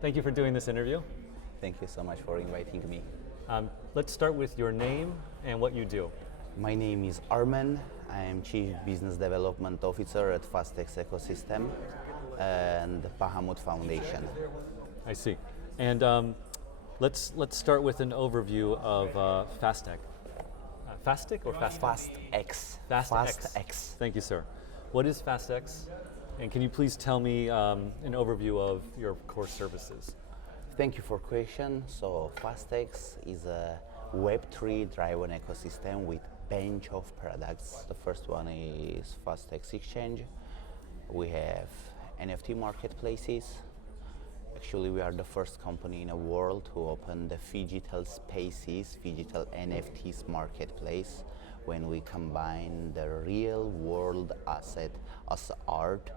Thank you for doing this interview. Thank you so much for inviting me. Let's start with your name and what you do. My name is Armen. I am Chief Business Development Officer at Fastex Ecosystem and Bahamut Foundation. I see. And let's start with an overview of Fastex. Fastex or Fastex? Fastex. Fastex. Thank you, sir. What is Fastex? And can you please tell me an overview of your core services? Thank you for question. So Fastex is a Web3 driven ecosystem with bunch of products. The first one is Fastex Exchange. We have NFT marketplaces. Actually, we are the first company in the world to open the Phygital Spaces, Phygital NFTs marketplace, when we combine the real world asset as art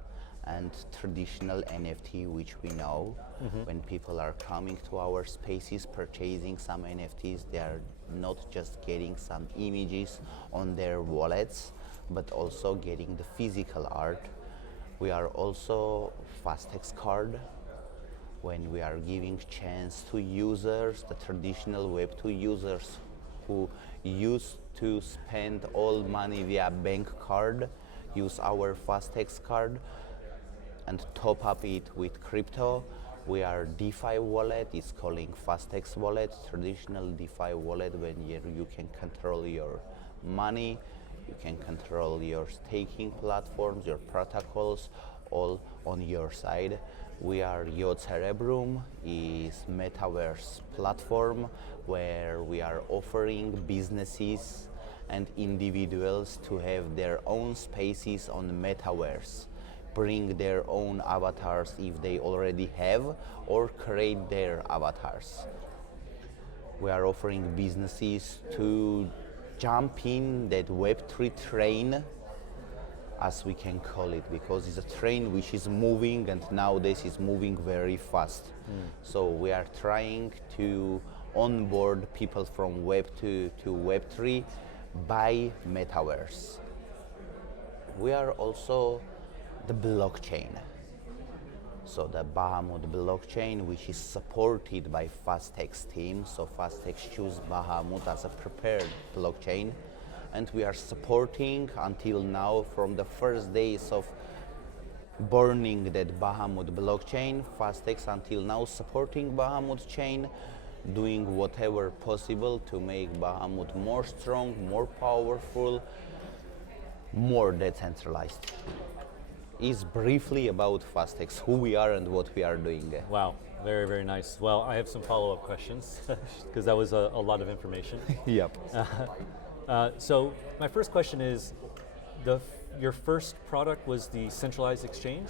and traditional NFT, which we know. When people are coming to our spaces, purchasing some NFTs, they are not just getting some images on their wallets, but also getting the physical art. We are also Fastex card, when we are giving chance to users, the traditional Web2 users who used to spend all money via bank card, use our Fastex card and top up it with crypto. We are DeFi wallet, it's calling Fastex wallet, traditional DeFi wallet when you can control your money, you can control your staking platforms, your protocols, all on your side. We are Yod Cerebrum, is metaverse platform where we are offering businesses and individuals to have their own spaces on metaverse, bring their own avatars if they already have, or create their avatars. We are offering businesses to jump in that Web3 train, as we can call it, because it's a train which is moving and nowadays is moving very fast. So we are trying to onboard people from Web2 to Web3 by metaverse. We are also the blockchain. So the Bahamut blockchain, which is supported by Fastex team. So Fastex choose Bahamut as a prepared blockchain. And we are supporting until now, from the first days of burning that Bahamut blockchain, Fastex until now supporting Bahamut chain, doing whatever possible to make Bahamut more strong, more powerful, more decentralized. Is briefly about Fastex, who we are and what we are doing. Wow, very, very nice. Well, I have some follow-up questions because that was a lot of information. Yep. So my first question is, your first product was the centralized exchange?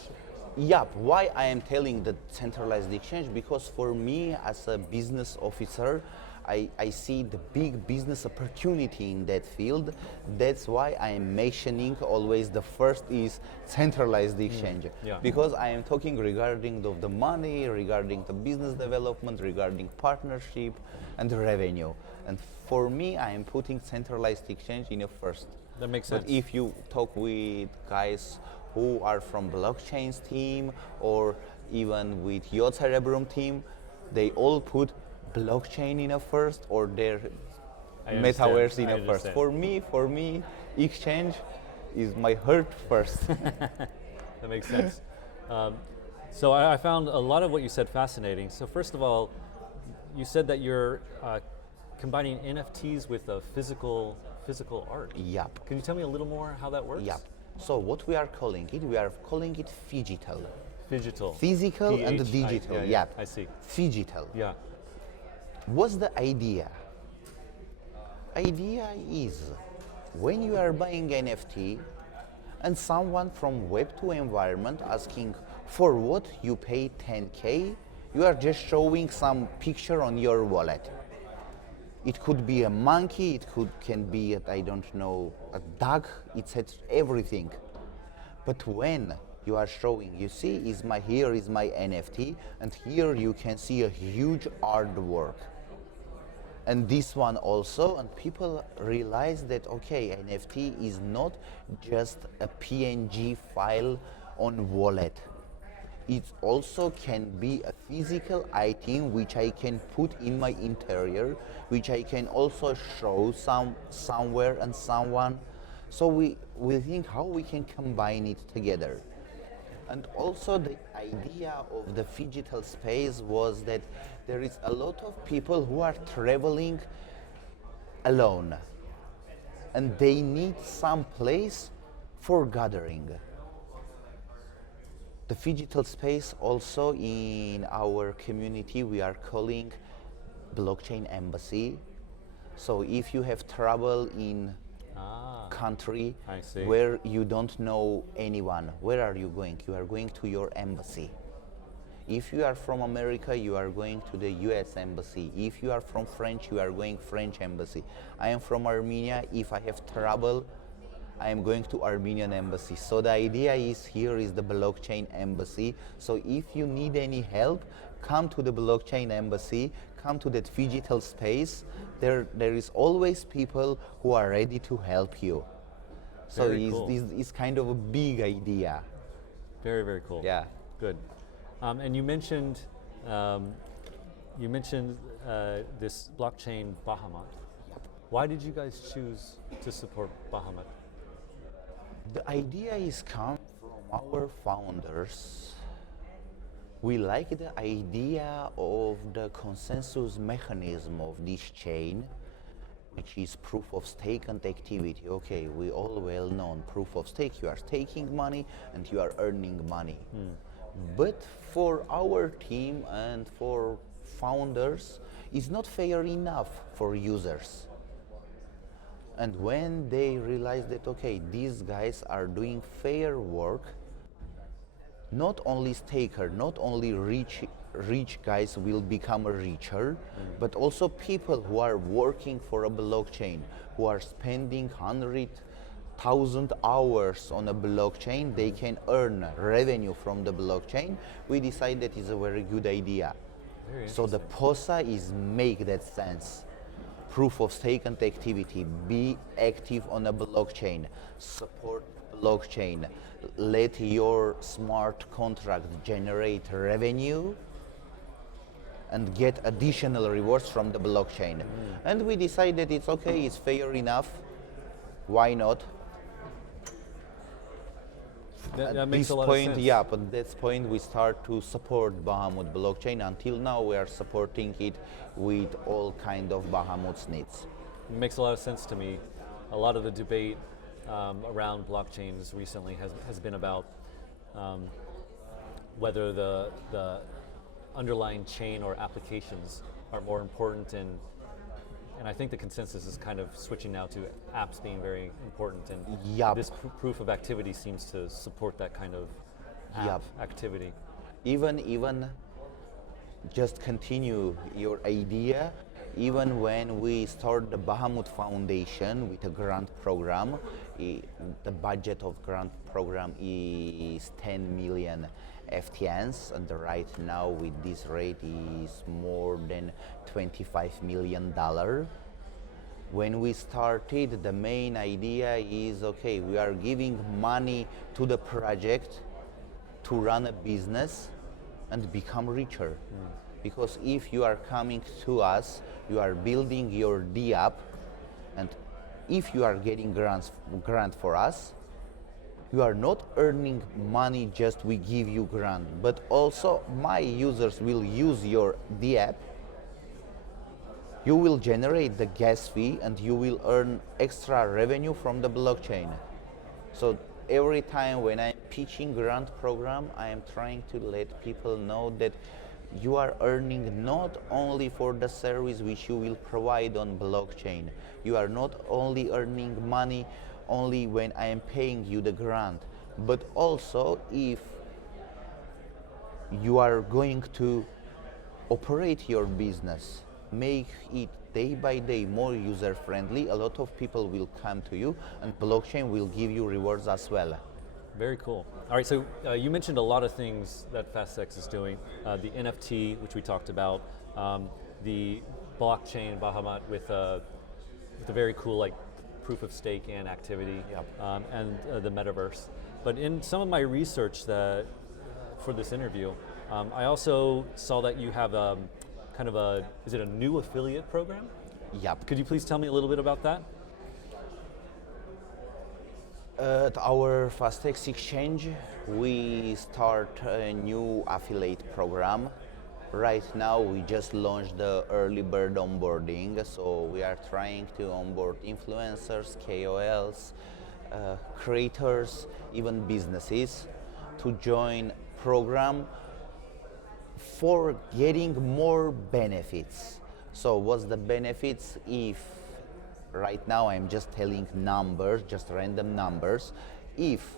Yep. Why I am telling the centralized exchange? Because for me as a business officer, I see the big business opportunity in that field. That's why I am mentioning always the first is centralized exchange. Yeah. Because I am talking regarding the money, regarding the business development, regarding partnership and revenue. And for me, I am putting centralized exchange in a first. That makes sense. But if you talk with guys who are from blockchains team or even with Yod Cerebrum team, they all put blockchain in a first or their metaverse in a first. For me, exchange is my heart first. That makes sense. So I found a lot of what you said fascinating. So first of all, you said that you're combining NFTs with physical art. Yep. Can you tell me a little more how that works? Yep. So what we are calling it Phygital. Phygital. Physical and digital. Yeah, Yep. I see. Phygital. Yeah. What's the idea? Idea is when you are buying NFT and someone from Web2 environment asking for what you pay 10K, you are just showing some picture on your wallet. It could be a monkey, it can be, I don't know, a dog, it's everything. But when you are showing, you see, here is my NFT, and here you can see a huge artwork. And this one also, and people realize that okay, NFT is not just a PNG file on wallet. It also can be a physical item which I can put in my interior, which I can also show somewhere and someone. So we think how we can combine it together. And also the idea of the digital space was that there is a lot of people who are traveling alone and they need some place for gathering. The digital space also in our community we are calling blockchain embassy. So if you have trouble in country I see. where you don't know anyone, where are you going? You are going to your embassy. If you are from America, you are going to the US embassy. If you are from French, you are going French embassy. I am from Armenia. If I have trouble, I am going to Armenian embassy. So the idea is here is the blockchain embassy. So if you need any help, come to the blockchain embassy, come to that digital space. There is always people who are ready to help you. So Very cool. it's kind of a big idea. Very, very cool. Yeah. Good. And you mentioned this blockchain Bahamut. Why did you guys choose to support Bahamut? The idea is come from our founders. We like the idea of the consensus mechanism of this chain, which is proof of stake and activity. Okay, we all well known proof of stake, you are staking money and you are earning money. But for our team and for founders, it's not fair enough for users. And when they realize that, okay, these guys are doing fair work, not only staker, not only rich guys will become richer, but also people who are working for a blockchain, who are spending 100,000 hours on a blockchain, they can earn revenue from the blockchain. We decide that is a very good idea. So the POSA is make that sense. Proof of stake and activity, be active on a blockchain, support blockchain, let your smart contract generate revenue and get additional rewards from the blockchain. And we decided it's okay, it's fair enough, why not? That makes a lot point, of sense. yeah, but at this point we start to support Bahamut blockchain. Until now we are supporting it with all kind of Bahamut's needs. It makes a lot of sense to me. A lot of the debate around blockchains recently has been about whether the underlying chain or applications are more important, and I think the consensus is kind of switching now to apps being very important, and Yup. this proof of activity seems to support that kind of app Yup. activity. Even just continue your idea. Even when we start the Bahamut Foundation with a grant program, the budget of grant program is 10 million FTNs, and right now with this rate is more than $25 million. When we started, the main idea is, okay, we are giving money to the project to run a business and become richer. Because if you are coming to us, you are building your D app, and if you are getting grant for us, you are not earning money just we give you grant, but also my users will use your D app. You will generate the gas fee and you will earn extra revenue from the blockchain. So every time when I'm pitching grant program, I am trying to let people know that you are earning not only for the service which you will provide on blockchain. You are not only earning money only when I am paying you the grant, but also if you are going to operate your business, make it day by day more user friendly, a lot of people will come to you and blockchain will give you rewards as well. Very cool. All right, so you mentioned a lot of things that Fastex is doing. The NFT, which we talked about, the blockchain Bahamut with a very cool like proof of stake and activity, Yep. and the metaverse. But in some of my research that for this interview, I also saw that you have kind of is it a new affiliate program? Yep. Could you please tell me a little bit about that? At our Fastex exchange, we start a new affiliate program. Right now, we just launched the early bird onboarding, so we are trying to onboard influencers, KOLs, creators, even businesses to join program for getting more benefits. So what's the benefits if right now I'm just telling numbers, just random numbers. If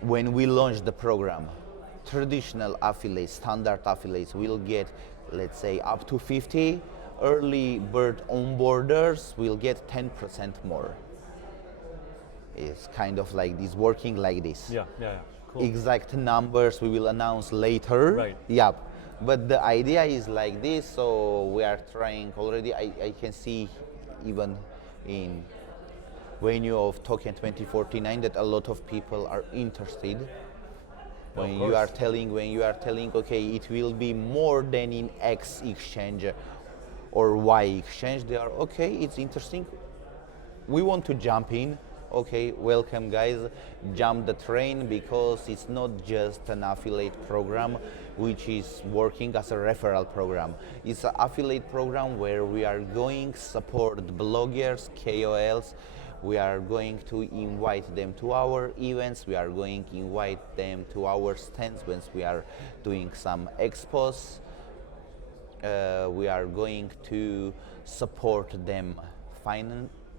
when we launch the program, traditional affiliates, standard affiliates will get, let's say, up to 50, early bird onboarders will get 10% more. It's kind of like this, working like this. Yeah, yeah, yeah. Cool. Exact numbers we will announce later. Right. Yep. But the idea is like this, so we are trying already. I can see even in venue of Token 2049 that a lot of people are interested. When you are telling, okay, it will be more than in X exchange or Y exchange, they are okay. It's interesting. We want to jump in. Okay, welcome guys, jump the train, because it's not just an affiliate program which is working as a referral program. It's an affiliate program where we are going support bloggers, KOLs. We are going to invite them to our events. We are going to invite them to our stands when we are doing some expos. We are going to support them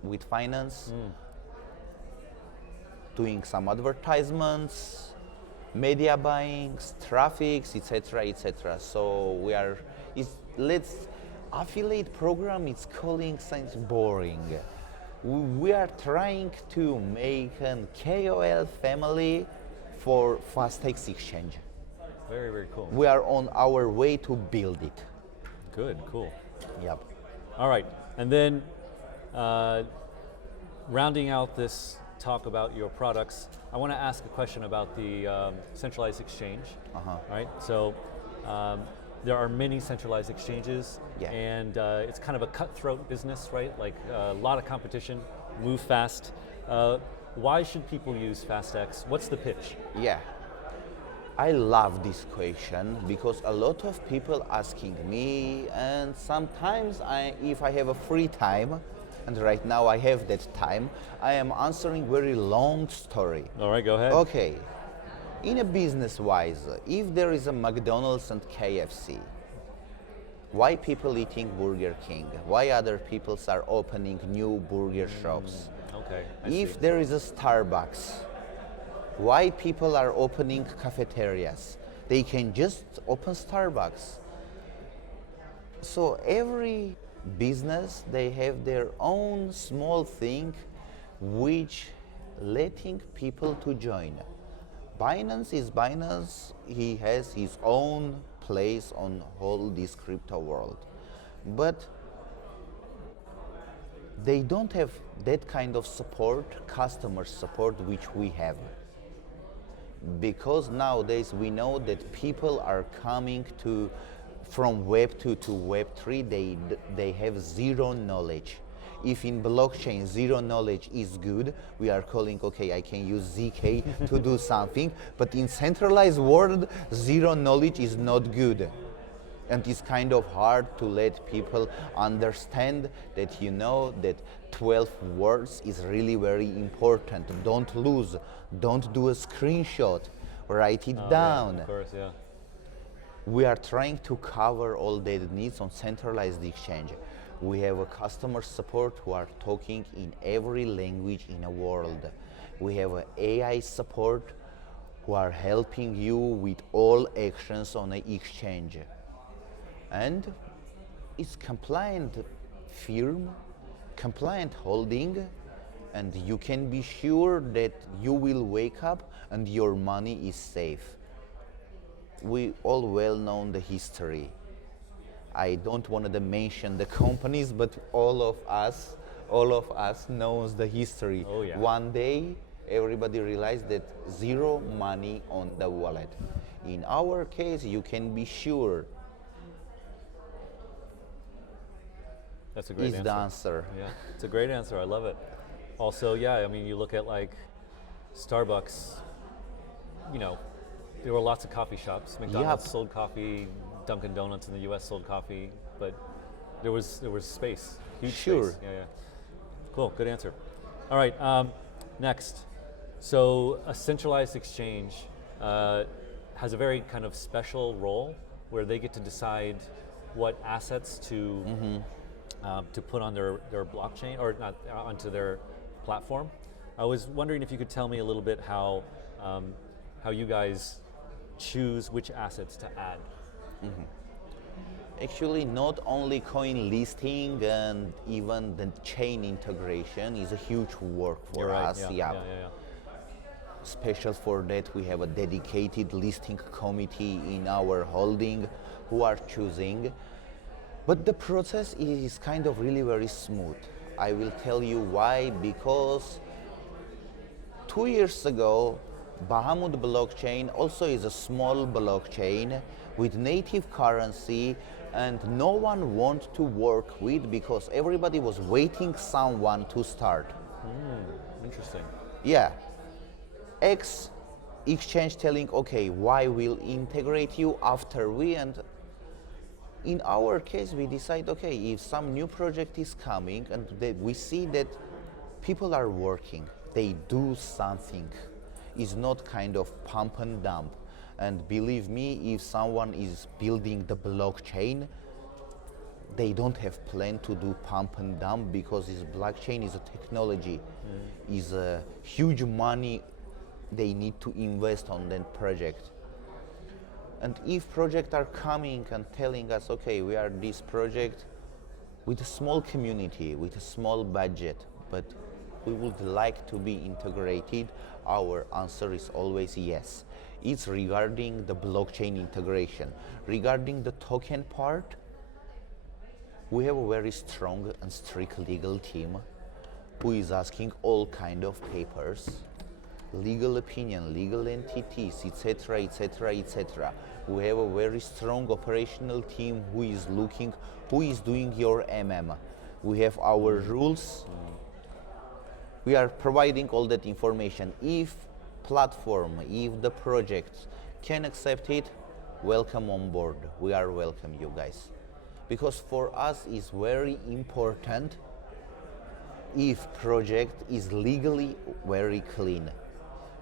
with finance. Doing some advertisements, media buying, traffics, etc., etc. So we are. Affiliate program. It's calling things boring. We are trying to make an KOL family for Fastex exchange. Very, very cool. We are on our way to build it. Good, cool. Yep. All right, and then rounding out this talk about your products, I want to ask a question about the centralized exchange. Right. So there are many centralized exchanges, Yeah. and it's kind of a cutthroat business, right? Like a lot of competition, move fast. Why should people use Fastex? What's the pitch? Yeah. I love this question because a lot of people asking me, and sometimes if I have a free time, and right now I have that time, I am answering very long story. All right, go ahead. Okay, in a business-wise, if there is a McDonald's and KFC, why people eating Burger King? Why other people are opening new burger shops? Okay. If there is a Starbucks, why people are opening cafeterias? They can just open Starbucks. So every business, they have their own small thing which letting people to join. Binance is Binance. He has his own place on whole this crypto world. But they don't have that kind of support, customer support, which we have. Because nowadays we know that people are coming from Web 2 to Web 3, they have zero knowledge. If in blockchain zero knowledge is good, we are calling, okay, I can use ZK to do something, but in centralized world, zero knowledge is not good. And it's kind of hard to let people understand that that 12 words is really very important. Don't lose, don't do a screenshot, write it down. Yeah, of course, yeah. We are trying to cover all their needs on centralized exchange. We have a customer support who are talking in every language in the world. We have an AI support who are helping you with all actions on the exchange. And it's compliant firm, compliant holding, and you can be sure that you will wake up and your money is safe. We all well know the history. I don't want to mention the companies, but all of us knows the history. Oh, yeah. One day, everybody realized that zero money on the wallet. In our case, you can be sure That's a great is answer. the answer. Yeah, it's a great answer. I love it. Also, yeah, I mean, you look at like Starbucks, you know, there were lots of coffee shops. McDonald's Yep. sold coffee, Dunkin' Donuts in the US sold coffee, but there was space, huge Sure. space. Yeah, yeah. Cool, good answer. All right, next. So a centralized exchange has a very kind of special role where they get to decide what assets to put on their blockchain, or not onto their platform. I was wondering if you could tell me a little bit how you guys choose which assets to add. Actually, not only coin listing and even the chain integration is a huge work for You're right. us. Yeah. Special for that, we have a dedicated listing committee in our holding who are choosing. But the process is kind of really very smooth. I will tell you why, because 2 years ago, Bahamut blockchain also is a small blockchain with native currency, and no one wanted to work with because everybody was waiting someone to start. Interesting. Yeah. X exchange telling, okay, why we'll integrate you after we, and in our case, we decide, okay, if some new project is coming and we see that people are working, they do something, it's not kind of pump and dump. And believe me, if someone is building the blockchain, they don't have plan to do pump and dump because this blockchain is a technology, is a huge money they need to invest on that project. And if projects are coming and telling us, okay, we are this project with a small community, with a small budget, but we would like to be integrated, our answer is always yes. It's regarding the blockchain integration. Regarding the token part, we have a very strong and strict legal team who is asking all kind of papers, legal opinion, legal entities, etc., etc., etc. We have a very strong operational team who is looking, who is doing your We have our rules. We are providing all that information. If platform, if the project can accept it, welcome on board. We are welcome, you guys. Because for us it's very important if project is legally very clean.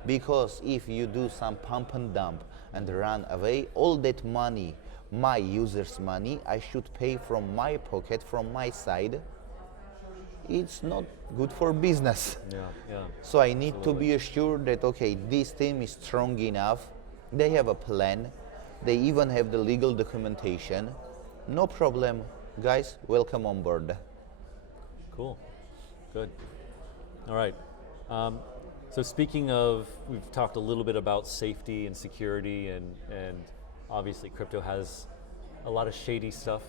Because if you do some pump and dump and run away, all that money, my users' money, I should pay from my pocket, from my side. It's not good for business. Yeah. So I need to be assured that, okay, this team is strong enough, they have a plan, they even have the legal documentation. No problem, guys, welcome on board. Cool. Good. All right. So speaking of, we've talked a little bit about safety and security, and obviously crypto has a lot of shady stuff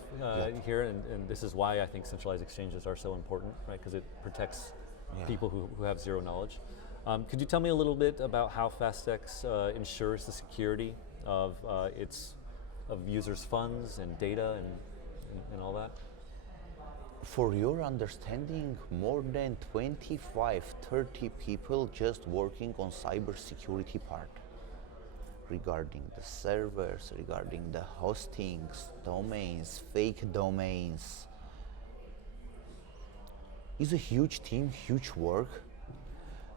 here, and this is why I think centralized exchanges are so important, right? Because it protects people who have zero knowledge. Could you tell me a little bit about how Fastex ensures the security of users' funds and data and all that? For your understanding, more than 25, 30 people just working on cybersecurity part. Regarding the servers, regarding the hostings, domains, fake domains. It's a huge team, huge work.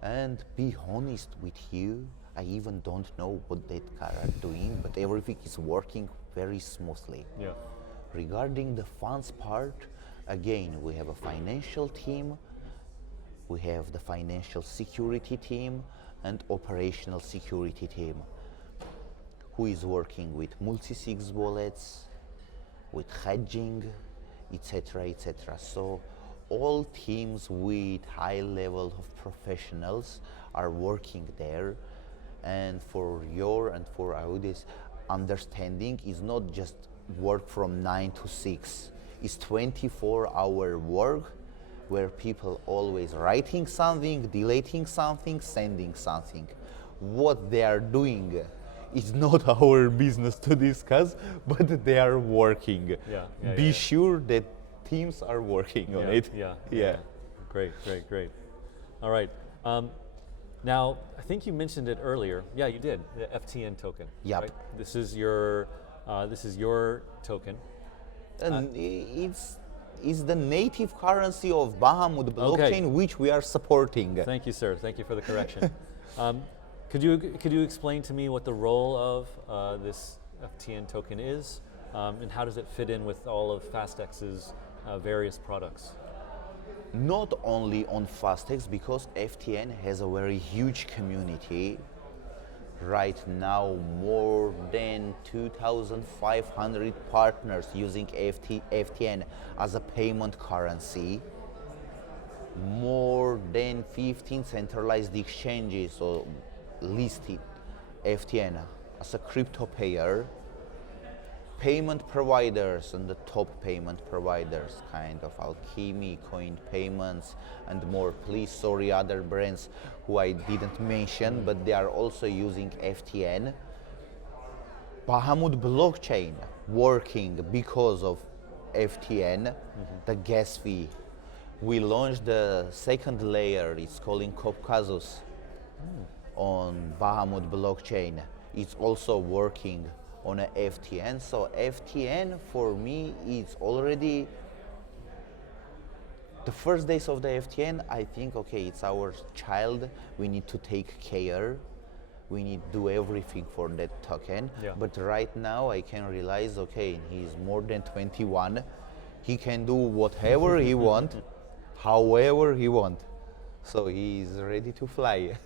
And be honest with you, I even don't know what that guy are doing, but everything is working very smoothly. Yeah. Regarding the funds part, again, we have a financial team, we have the financial security team, and operational security team, who is working with multi-sig wallets, with hedging, etc., etc. So all teams with high level of professionals are working there, and for your and for Audi's understanding is not just work from 9 to 6. It's 24-hour work where people always writing something, deleting something, sending something. What they are doing is not our business to discuss, but they are working. Be sure that teams are working on it. Yeah. Great. All right. Now, I think you mentioned it earlier. Yeah, you did. The FTN token. Yep. Right? This is your token. And it's the native currency of Bahamut blockchain, which we are supporting. Thank you, sir. Thank you for the correction. Could you explain to me what the role of this FTN token is, and how does it fit in with all of Fastex's various products? Not only on Fastex, because FTN has a very huge community. Right now, more than 2,500 partners using FTN as a payment currency. More than 15 centralized exchanges listed FTN as a crypto payer. Payment providers and the top payment providers, kind of Alchemy, Coin Payments, and more. Please, sorry, other brands who I didn't mention, but they are also using FTN. Bahamut blockchain working because of FTN, the gas fee. We launched the second layer, it's called Caucasus, on Bahamut blockchain. It's also working on a FTN. So FTN for me is already the first days of the FTN. I think, okay, it's our child. We need to take care. We need to do everything for that token. But right now I can realize, okay, he's more than 21. He can do whatever he wants, however he wants. So he's ready to fly.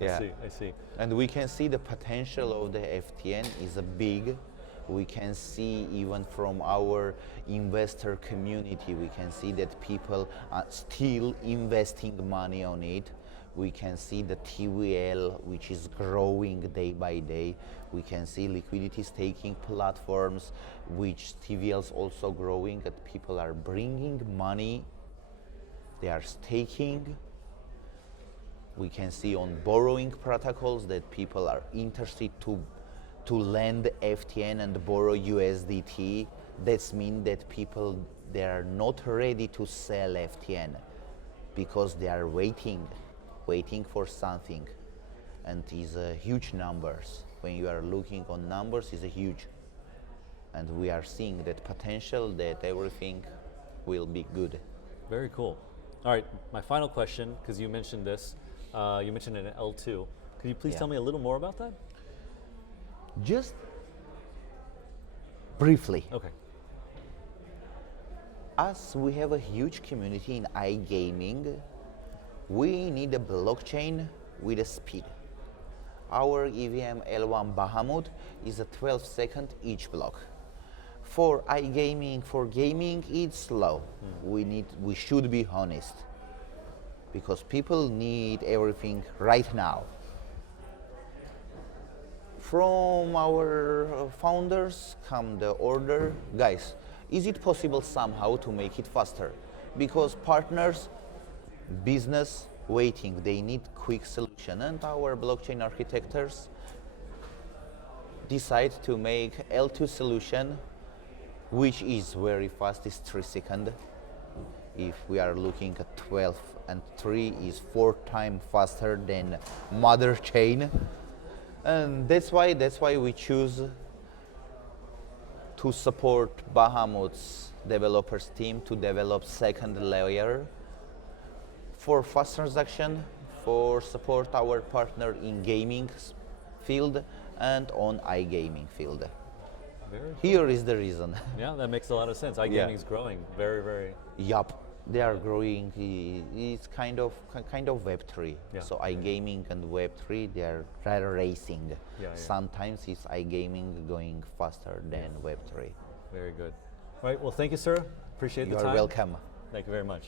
I see. And we can see the potential of the FTN is big. We can see even from our investor community, we can see that people are still investing money on it. We can see the TVL, which is growing day by day. We can see liquidity staking platforms, which TVL's also growing, that people are bringing money, they are staking. We can see on borrowing protocols that people are interested to lend FTN and borrow USDT. That means that people, they are not ready to sell FTN because they are waiting for something. And it's huge numbers. When you are looking on numbers, it's huge. And we are seeing that potential that everything will be good. Very cool. All right, my final question, because you mentioned this. You mentioned an L2. Could you please tell me a little more about that? Just briefly. Okay. As we have a huge community in iGaming, we need a blockchain with a speed. Our EVM L1 Bahamut is a 12-second each block. For iGaming, for gaming, it's slow. We should be honest, because people need everything right now. From our founders come the order, guys, is it possible somehow to make it faster? Because partners, business, waiting, they need quick solution, and our blockchain architects decide to make L2 solution, which is very fast, is 3 seconds. If we are looking at 12 and 3 is 4 times faster than mother chain. And that's why we choose to support Bahamut's developers team to develop second layer for fast transaction, for support our partner in gaming field and on iGaming field. Here is the reason. Yeah, that makes a lot of sense. iGaming is growing very, very. Yup. They are growing. It's kind of Web3. So iGaming and Web3, they are racing. Sometimes it's iGaming going faster than Web3. Very good. All right. Well, thank you, sir. Appreciate the time. You are welcome. Thank you very much.